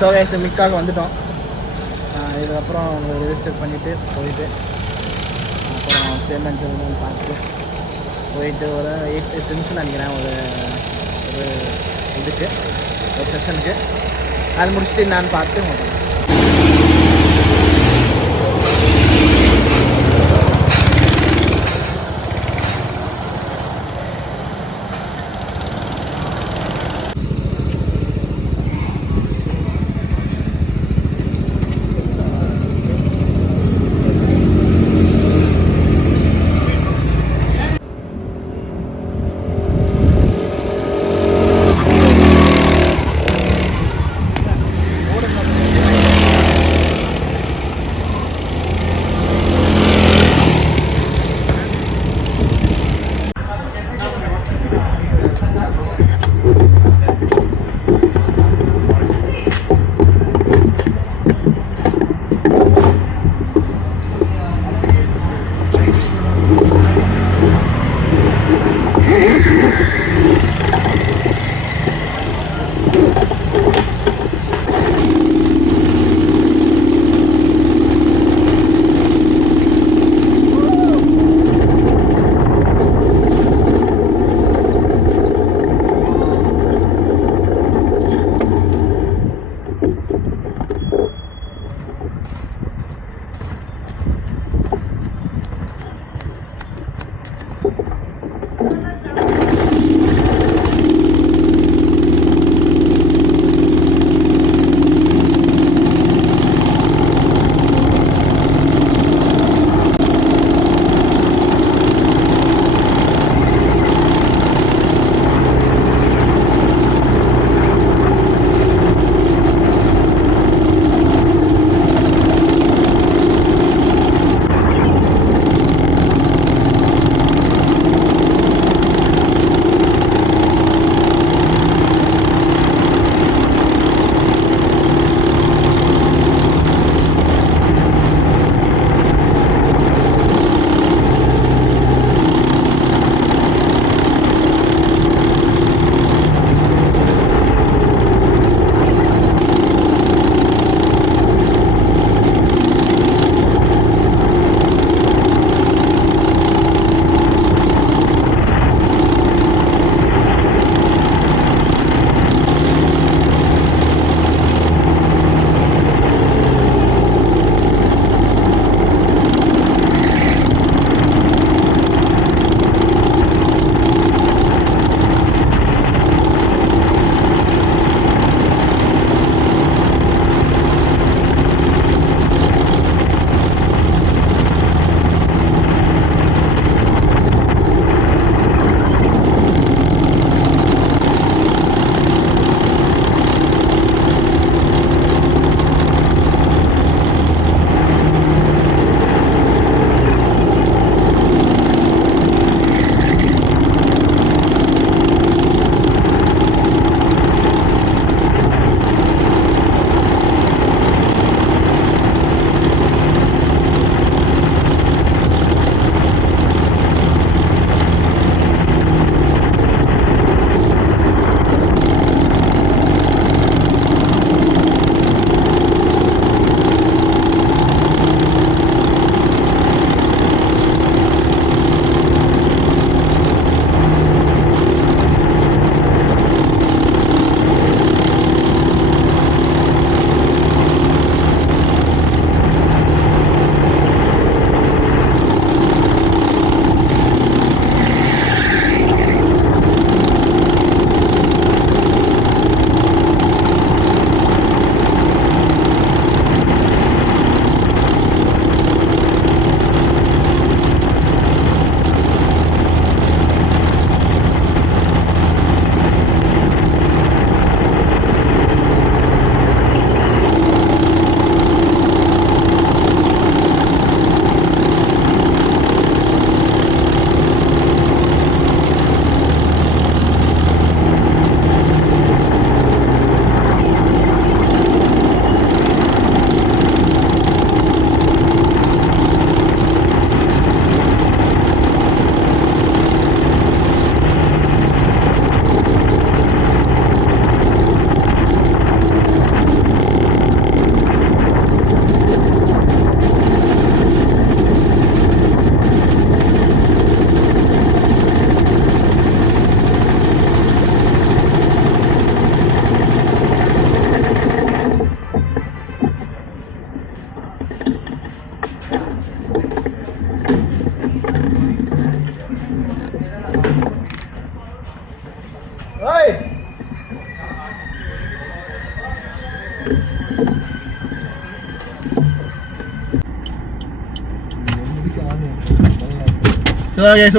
So guys மிக்காக வந்துட்டோம். இதுக்கப்புறம் register பண்ணிவிட்டு போயிட்டு அப்புறம் பேமெண்ட் பார்த்துட்டு போயிட்டு ஒரு 8 நிமிஷம் நினைக்கிறேன் ஒரு இதுக்கு ஒரு செஷனுக்கு. அது முடிச்சுட்டு நான் பார்த்து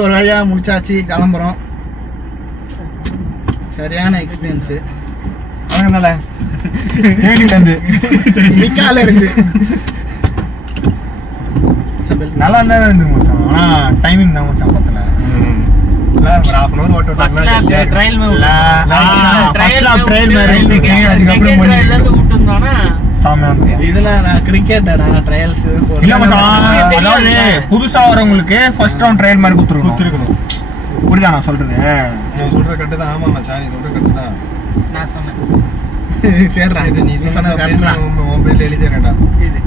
ஒரு வழியா முடிச்சாச்சு, கிளம்புறோம். சரியான எக்ஸ்பீரியன்ஸு. அதனால நிக்கால இருந்து நல்லா இருந்தா இருந்து மச்சான். ஆனா டைமிங் தான் மச்சான் பத்தல. இல்ல ஒரு half an hour ஓட்ட ட்ரையல் இதுல நான் கிரிக்கெட்டடா ட்ரையல்ஸ் இல்ல மச்சான். அதாவது புதுசா வரவங்களுக்கு ஃபர்ஸ்ட் ரவுண்ட் ட்ரையல் மாதிரி குடுத்துருக்கணும். புரியுதா நான் சொல்றது? நீ சொல்ற கரெக்ட் தான். ஆமா மச்சான், நீ சொல்ற கரெக்ட் தான். நான் சொன்னேன். சரிடா, நீ சொன்ன கரெக்ட் தான். உன் பேர்ல எழுதிறேன்டா. இது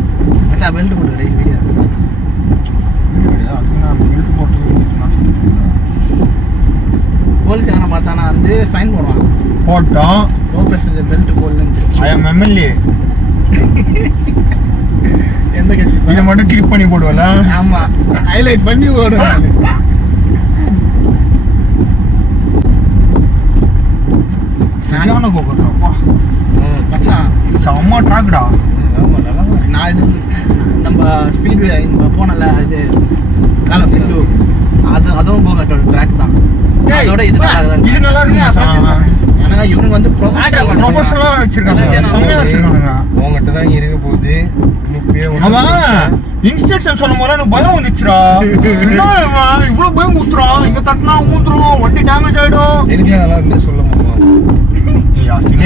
மச்சான் பெல்ட் போடு டேய். வீடியோ அது நான் பெல்ட் போட்டு நான் சொல்றேன். போலீஸ்காரன் பார்த்தானா வந்து ஃபைன் போடுவான். போட்டோம். ஓ பேசஞ்சர் பெல்ட் போடலன்னு. I am MLA. எந்த கட்சி? இதை மட்டும் கிளிக் பண்ணி போடுவல. ஆமா, ஹைலைட் பண்ணி போடுவேன். சரியான கோபுரப்பா மச்சான், செம்ம ட்ராக்டா. ஆமா நல்லா தான். நான் இது நம்ம ஸ்பீட் போனல, இது காலம் சிண்டு அதுவும் போக ட்ராக் தான். அதோட இது இது நல்லா இருக்கு மச்சான். ஏன்னா இவனுக்கு வந்து ப்ரொஃபஷனலா வச்சிருக்காங்க, செம்மையா வச்சிருக்காங்க. உங்ககிட்ட தான் இருக்க போகுது. அவன் இன்ஸ்ட்ரக்ஷன் சொல்லும் போது எனக்கு பயம் வந்துச்சுடா. என்ன இவன் இவ்வளவு பயம் குத்துறான்? இங்க தட்டினா ஊந்துரும், வண்டி டேமேஜ் ஆயிடும். எனக்கு நல்லா இருந்தா சொல்ல முடியும்.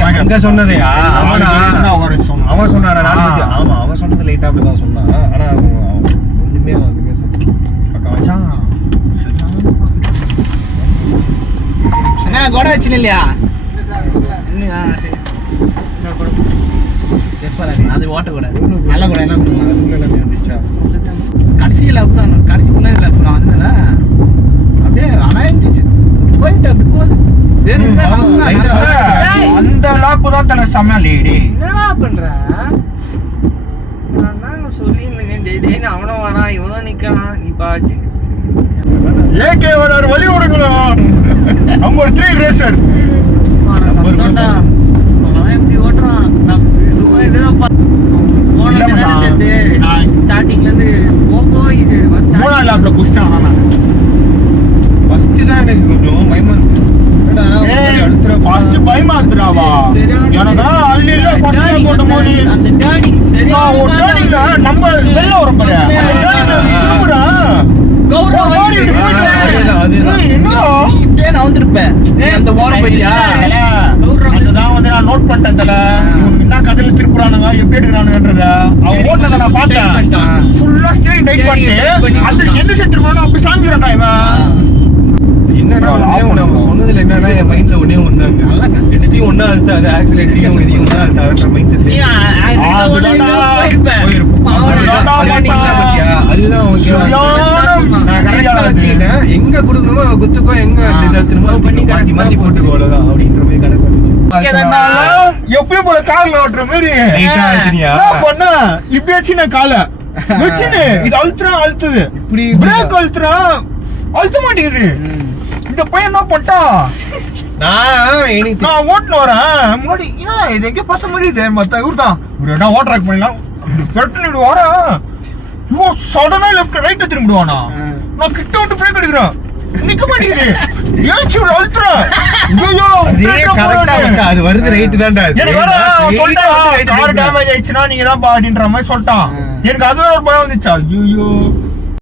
அங்க சொன்னதே அவன் சொன்னாடா. ஆமா, அவன் சொன்னது லைட்டா அப்படிதான் சொன்னான். ஆனா ஒண்ணுமே அதுமே அண்ணா கோடை வச்சு இல்லையா? அது ஓட்ட கூட நல்ல கூட என்ன இருந்துச்சா? கடைசியில் அப்படிதான். கடைசி முன்னாடி இல்லை நான் வந்தேன்னா அப்படியே அணைஞ்சிச்சு. போயிட்டு அப்படி போகுது. அந்த லாப்பு தான் தன செம்ம லேடி. என்னடா பண்ற? நான் தான் சொல்லியிருந்தேன், டெய்லி அவனும் வரான் இவனும் நிக்கிறான். நீ பாட்டு ஏகே வராரு, வழி விடுங்களோம். Number 3 racer. அவன் எப்படி ஓட்டுறான்? சும்மா இதுதான் ஸ்டார்டிங்ல இருந்து மூணாவது லாப்ல புஷ்டான். நான் ஃபர்ஸ்ட் தான் எனக்கு கொஞ்சம் பயமா இருந்துச்சு. பயமா இருந்துடாவா? எனக்கு அள்ளியில ஃபர்ஸ்ட் போட்டும் போது அந்த டர்னிங் சரியா ஒரு டர்னிங்ல நம்ம வெளில வரும் பாரு. இப்படியே நான் வந்திருப்பேன். அந்த ஓரம் போயிட்டியா? அதுதான் வந்து நான் நோட் பண்ணிட்டேன். தல இவனுக்கு என்ன கதையில திருப்புறானுங்க, எப்படி எடுக்கிறானுங்கன்றத அவன் ஓட்டதை நான் பார்த்தேன். ஃபுல்லா ஸ்டேரிங் டைட் பண்ணிட்டு அந்த எந்த செட் திருப்பானோ அப்படி சாஞ்சிடா இவன். என்னன்னா அவன் சொன்னதுல என்னன்னா என் மைண்ட்ல ஒன்னே ஒண்ணு என்னத்தையும் ஒன்னா அழுத்த, அது ஆக்சிலேட்டரையும் இதையும் ஒன்னா அழுத்த மைண்ட் செட் எங்க குடுக்கணுமோ குத்துக்கோ, எங்க மாத்தி மாத்தி போட்டுக்கோ அப்படின்ற மாதிரி கணக்கு எப்பயும் போல கார்ல ஓட்டுற மாதிரி பண்ண இப்படி வச்சு நான் காலை வச்சுன்னு இது அழுத்துது. இப்படி பிரேக் அழுத்த மாட்டேங்குது. இந்த பையன் என்ன பண்ணிட்டா, நான் ஓட்டுன்னு வரேன் முன்னாடி இது எங்க பார்த்த மாதிரி இது மத்த இவர் தான் இவரு ஓட்டராக் பண்ணலாம் கரெக்ட் வரேன். இவோ சடனா லெஃப்ட் ரைட் திரும்பிடுவானா? நான் கிட்ட விட்டு பிரேக் எடுக்கிறேன், நிக்க மாட்டேங்குது. ஏச்சு அழுத்துறேன். அது வருது ரைட் தான்டா. கார் டேமேஜ் ஆயிடுச்சுன்னா நீங்க தான் அப்படின்ற மாதிரி சொல்லிட்டான். எனக்கு அதுல ஒரு பயம் வந்துச்சா. ஐயோ